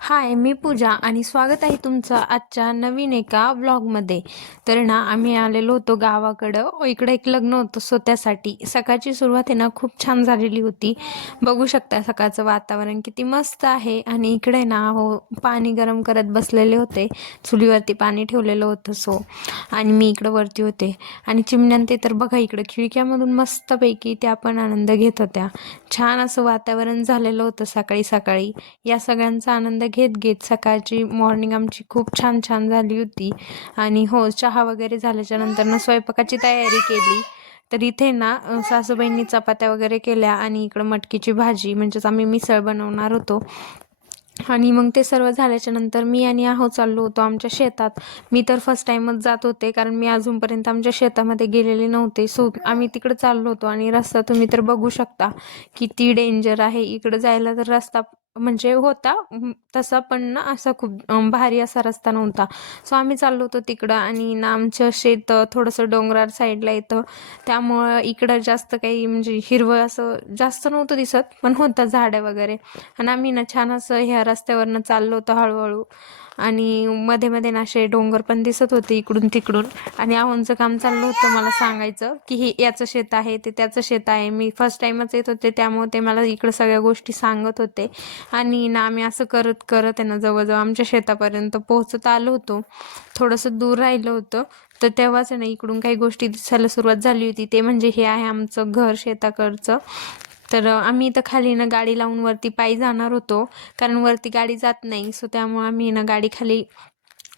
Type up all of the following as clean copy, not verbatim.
हाय, मी पूजा आणि स्वागत आहे तुमचं आजच्या नवीन एका व्लॉगमध्ये. तर ना आम्ही आलेलो होतो गावाकडं. इकडे एक लग्न होतं सो त्यासाठी. सकाळची सुरुवात आहे ना खूप छान झालेली होती. बघू शकता सकाळचं वातावरण किती मस्त आहे. आणि इकडे ना हो पाणी गरम करत बसलेले होते. चुलीवरती पाणी ठेवलेलं होतं सो. आणि मी इकडं वरती होते. आणि चिमण्यान ते तर बघा इकडं खिडक्यामधून मस्तपैकी त्या पण आनंद घेत होत्या. छान असं वातावरण झालेलं होतं सकाळी सकाळी. या सगळ्यांचा आनंद घेत घेत सकाळची मॉर्निंग आमची खूप छान छान झाली होती. आणि हो चहा वगैरे झाल्याच्या नंतर स्वयंपाकाची तयारी केली. तर इथे ना सासूबाईंनी चपात्या वगैरे केल्या आणि इकडं मटकीची भाजी म्हणजेच आम्ही मिसळ बनवणार होतो. आणि मग ते सर्व झाल्याच्या नंतर मी आणि आहो चाललो होतो आमच्या शेतात. मी तर फर्स्ट टाईमच जात होते कारण मी अजूनपर्यंत आमच्या शेतामध्ये गेलेले नव्हते. सो आम्ही तिकडे चाललो होतो आणि रस्ता तुम्ही तर बघू शकता किती डेंजर आहे. इकडं जायला तर रस्ता म्हणजे होता तसा पण ना असा खूप भारी असा रस्ता नव्हता. सो आम्ही चाललो होतो तिकडं आणि ना आमचं शेत थोडंसं डोंगराळ साईडला येतं. त्यामुळं इकडं जास्त काही म्हणजे हिरवं असं जास्त नव्हतं दिसत पण होतं झाडं वगैरे. आणि आम्ही ना छान असं ह्या रस्त्यावरनं चाललो होतो हळूहळू. आणि मध्ये मध्ये ना असे डोंगर पण दिसत होते इकडून तिकडून. आणि आहोंचं काम चाललं होतं मला सांगायचं की हे याचं शेत आहे ते त्याचं शेत आहे. मी फर्स्ट टाईमच येत होते त्यामुळे ते मला इकडं सगळ्या गोष्टी सांगत होते. आणि ना आम्ही असं करत करत आहे ना जवळजवळ आमच्या शेतापर्यंत पोहोचत आलो होतो. थोडंसं दूर राहिलं होतं. तर तेव्हाच आहे ना इकडून काही गोष्टी दिसायला सुरुवात झाली होती. ते म्हणजे हे आहे आमचं घर शेताकडचं. तर आम्ही इथं खाली ना गाडी लावून वरती पायी जाणार होतो कारण वरती गाडी जात नाही. सो त्यामुळे आम्ही ना गाडी खाली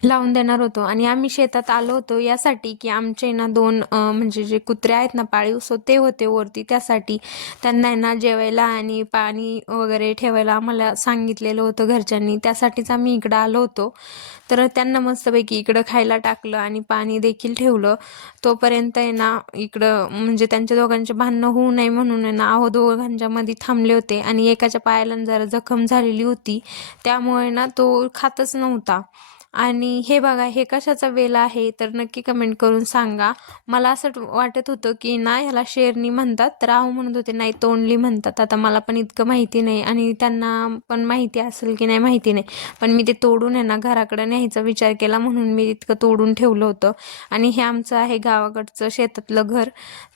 लावून देणार होतो. आणि आम्ही शेतात आलो होतो यासाठी की आमचे ना दोन म्हणजे जे कुत्रे आहेत ना पाळीव सो ते होते वरती. त्यासाठी त्यांना आहे ना जेवायला आणि पाणी वगैरे ठेवायला आम्हाला सांगितलेलं होतं घरच्यांनी. त्यासाठीच आम्ही इकडं आलो होतो. तर त्यांना मस्तपैकी इकडं खायला टाकलं आणि पाणी देखील ठेवलं. तोपर्यंत आहे ना इकडं म्हणजे त्यांच्या दोघांचे भांडणं होऊ नये म्हणून आहे ना अहो दोघांच्या मध्ये थांबले होते. आणि एकाच्या पायाला जरा जखम झालेली होती त्यामुळे ना तो खातच नव्हता. आणि हे बघा हे कशाचा वेल आहे तर नक्की कमेंट करून सांगा. मला असं वाटत होतं की ना ह्याला शेरणी म्हणतात तर आहो म्हणत होते नाही तोंडली म्हणतात. आता मला पण इतकं माहिती नाही आणि त्यांना पण माहिती असेल की नाही माहिती नाही. पण मी ते तोडून आहे ना घराकडे न्यायचा विचार केला म्हणून मी इतकं तोडून ठेवलं होतं. आणि हे आमचं आहे गावाकडचं शेतातलं घर.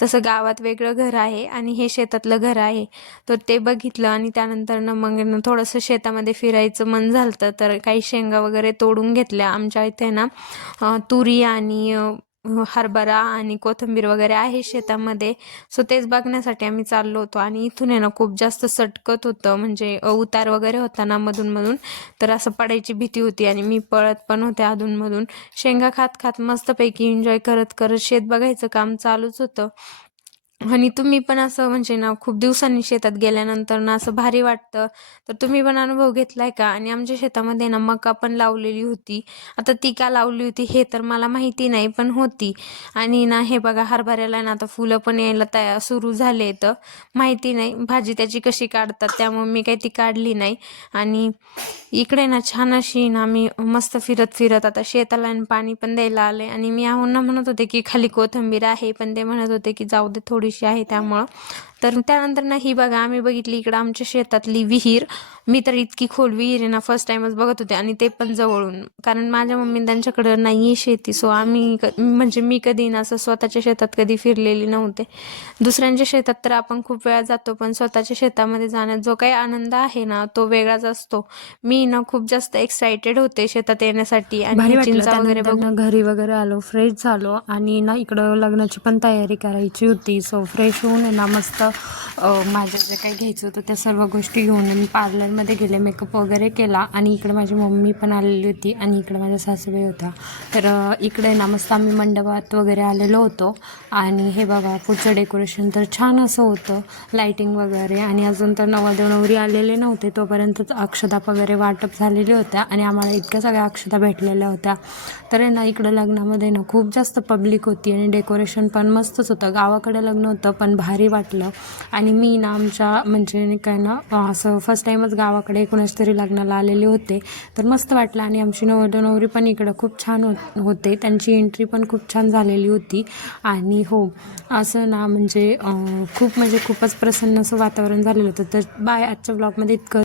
तसं गावात वेगळं घर आहे आणि हे शेतातलं घर आहे. तर ते बघितलं आणि त्यानंतर मग थोडंसं शेतामध्ये फिरायचं मन झालं तर काही शेंगा वगैरे तोडून घेतल्या. आमच्या इथे ना तुरी आणि हरभरा आणि कोथिंबीर वगैरे आहे शेतामध्ये. सो तेच बघण्यासाठी आम्ही चाललो होतो. आणि इथून आहे ना खूप जास्त सटकत होतं म्हणजे उतार वगैरे होता ना मधून मधून. तर असं पडायची भीती होती आणि मी पळत पण होते अधूनमधून. शेंगा खात खात मस्तपैकी एन्जॉय करत करत शेत बघायचं काम चालूच होतं. आणि तुम्ही पण असं म्हणजे ना खूप दिवसांनी शेतात गेल्यानंतर ना असं भारी वाटतं. तर तुम्ही पण अनुभव घेतलाय का? आणि आमच्या शेतामध्ये ना मका पण लावलेली होती. आता ती का लावली होती हे तर मला माहिती नाही पण होती. आणि ना हे बघा हरभऱ्याला ना आता फुलं पण यायला सुरू झाले. तर माहिती नाही भाजी त्याची कशी काढतात त्यामुळे मी काही ती काढली नाही. आणि इकडे ना छान अशी ना मी मस्त फिरत फिरत आता शेताला पाणी पण द्यायला आले. आणि मी आहोंना म्हणत होते की खाली कोथिंबीर आहे पण ते म्हणत होते की जाऊ दे थोडीशी आहे त्यामुळं. तर त्यानंतर ना ही बघा आम्ही बघितली इकडं आमच्या शेतातली विहीर. मी तर इतकी खोल विहीर आहे ना फर्स्ट टाइमच बघत होते आणि ते पण जवळून. कारण माझ्या मम्मी त्यांच्याकडं नाही आहे शेती सो आम्ही म्हणजे मी कधी ना असं स्वतःच्या शेतात कधी फिरलेली नव्हते. दुसऱ्यांच्या शेतात तर आपण खूप वेळा जातो पण स्वतःच्या शेतामध्ये जाण्यात जो काही आनंद आहे ना तो वेगळाच असतो. मी ना खूप जास्त एक्साइटेड होते शेतात येण्यासाठी. आणि भारी हे वाटलं. चिंचा वगैरे त्यानंतर बघून ना घरी वगैरे आलो, फ्रेश झालो आणि ना इकडं लग्नाची पण तयारी करायची होती. सो फ्रेश होऊन आहे ना मस्त माझं जे काही घ्यायचं होतं त्या सर्व गोष्टी घेऊन मी पार्लरमध्ये गेले, मेकअप वगैरे केला. आणि इकडे माझी मम्मी पण आलेली होती आणि इकडे माझ्या सासूबाई होत्या. तर इकडे ना मस्त आम्ही मंडपात वगैरे आलेलो होतो. आणि हे बघा पुढचं डेकोरेशन तर छान असं होतं, लाईटिंग वगैरे. आणि अजून तर नवरदेव नवरी आलेले नव्हते तोपर्यंतच अक्षता वगैरे वाटप झालेली होत्या आणि आम्हाला इतक्या सगळ्या अक्षता भेटलेल्या होत्या. तर आहे ना इकडं लग्नामध्ये ना खूप जास्त पब्लिक होती आणि डेकोरेशन पण मस्तच होतं. गावाकडे लग्न होतं पण भारी वाटलं. आणि मी ना आमच्या म्हणजे काय ना असं फर्स्ट टाईमच गावाकडे कोणाच तरी लग्नाला आलेले होते तर मस्त वाटलं. आणि आमची नवरदेव नवरी पण इकडं खूप छान होते, त्यांची एंट्री पण खूप छान झालेली होती. आणि हो असं ना म्हणजे खूपच प्रसन्न असं वातावरण झालेलं होतं. तर बाय, आजच्या ब्लॉगमध्ये इतकं.